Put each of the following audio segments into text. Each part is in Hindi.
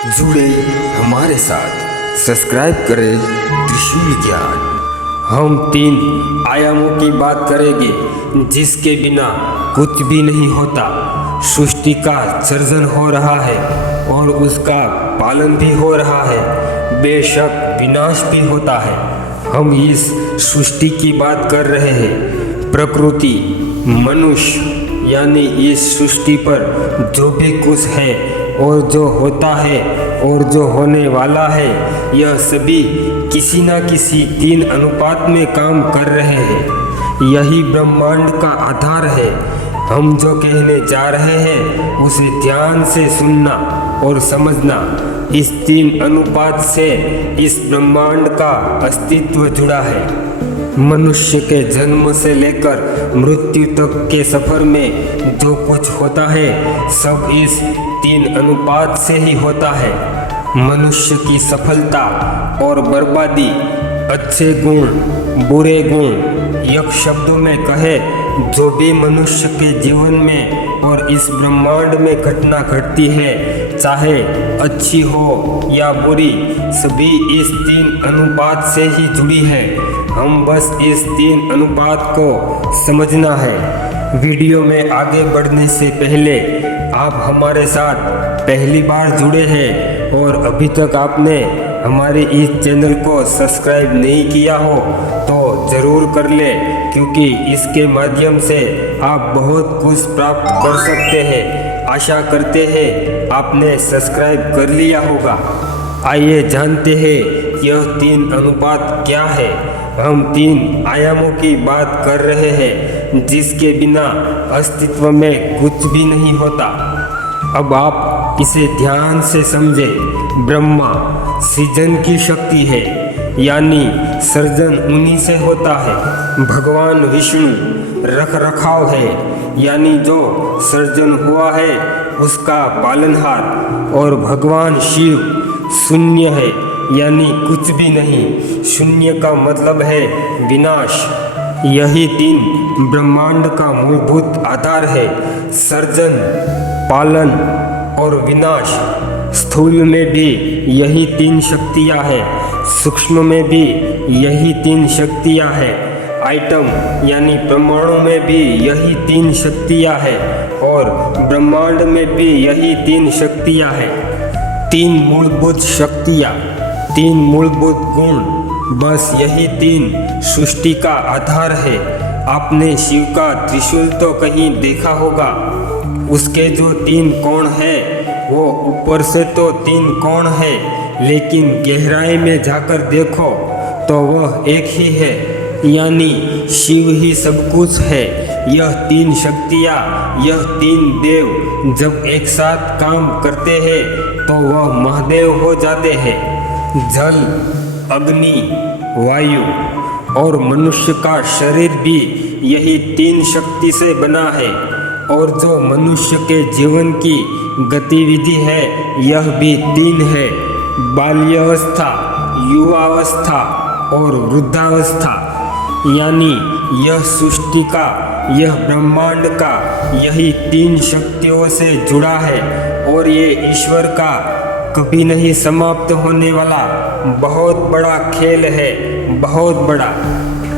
जुड़े हमारे साथ, सब्सक्राइब करें त्रिशूल ज्ञान। हम 3 आयामों की बात करेंगे जिसके बिना कुछ भी नहीं होता। सृष्टि का सर्जन हो रहा है और उसका पालन भी हो रहा है, बेशक विनाश भी होता है। हम इस सृष्टि की बात कर रहे हैं। प्रकृति, मनुष्य, यानी इस सृष्टि पर जो भी कुछ है और जो होता है और जो होने वाला है, यह सभी किसी न किसी 3 अनुपात में काम कर रहे हैं। यही ब्रह्मांड का आधार है। हम जो कहने जा रहे हैं उसे ध्यान से सुनना और समझना। इस 3 अनुपात से इस ब्रह्मांड का अस्तित्व जुड़ा है। मनुष्य के जन्म से लेकर मृत्यु तक के सफर में जो कुछ होता है सब इस 3 अनुपात से ही होता है। मनुष्य की सफलता और बर्बादी, अच्छे गुण, बुरे गुण, एक शब्दों में कहे जो भी मनुष्य के जीवन में और इस ब्रह्मांड में घटना घटती है, चाहे अच्छी हो या बुरी, सभी इस 3 अनुपात से ही जुड़ी है। हम बस इस 3 अनुपात को समझना है। वीडियो में आगे बढ़ने से पहले आप हमारे साथ पहली बार जुड़े हैं और अभी तक आपने हमारे इस चैनल को सब्सक्राइब नहीं किया हो तो ज़रूर कर ले, क्योंकि इसके माध्यम से आप बहुत कुछ प्राप्त कर सकते हैं। आशा करते हैं आपने सब्सक्राइब कर लिया होगा। आइए जानते हैं यह 3 अनुपात क्या है। हम 3 आयामों की बात कर रहे हैं जिसके बिना अस्तित्व में कुछ भी नहीं होता। अब आप इसे ध्यान से समझें। ब्रह्मा सृजन की शक्ति है, यानी सर्जन उन्हीं से होता है। भगवान विष्णु रख रखाव है, यानी जो सर्जन हुआ है उसका पालनहार। और भगवान शिव शून्य है, यानी कुछ भी नहीं। शून्य का मतलब है विनाश। यही 3 ब्रह्मांड का मूलभूत आधार है, सर्जन, पालन और विनाश। स्थूल में भी यही 3 शक्तियाँ हैं, सूक्ष्म में भी यही 3 शक्तियाँ हैं, आइटम यानी परमाणु में भी यही 3 शक्तियाँ हैं और ब्रह्मांड में भी यही 3 शक्तियाँ हैं। 3 मूलभूत शक्तियाँ, 3 मूलभूत गुण, बस यही 3 सृष्टि का आधार है। आपने शिव का त्रिशूल तो कहीं देखा होगा। उसके जो 3 कोण हैं वो ऊपर से तो 3 कोण है, लेकिन गहराई में जाकर देखो तो वह एक ही है, यानी शिव ही सब कुछ है। यह 3 शक्तियाँ, यह 3 देव जब एक साथ काम करते हैं तो वह महादेव हो जाते हैं। जल, अग्नि, वायु और मनुष्य का शरीर भी यही 3 शक्ति से बना है। और जो मनुष्य के जीवन की गतिविधि है यह भी 3 है, बाल्यावस्था, युवावस्था और वृद्धावस्था। यानी यह सृष्टि का, यह ब्रह्मांड का यही 3 शक्तियों से जुड़ा है और ये ईश्वर का कभी नहीं समाप्त होने वाला बहुत बड़ा खेल है, बहुत बड़ा।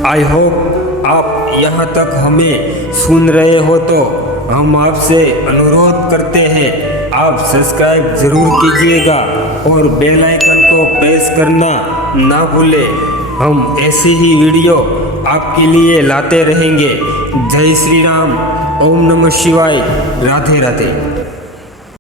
आई होप आप यहाँ तक हमें सुन रहे हो, तो हम आपसे अनुरोध करते हैं आप सब्सक्राइब ज़रूर कीजिएगा और बेल आइकन को प्रेस करना ना भूलें। हम ऐसी ही वीडियो आपके लिए लाते रहेंगे। जय श्री राम, ओम नमः शिवाय, राधे राधे।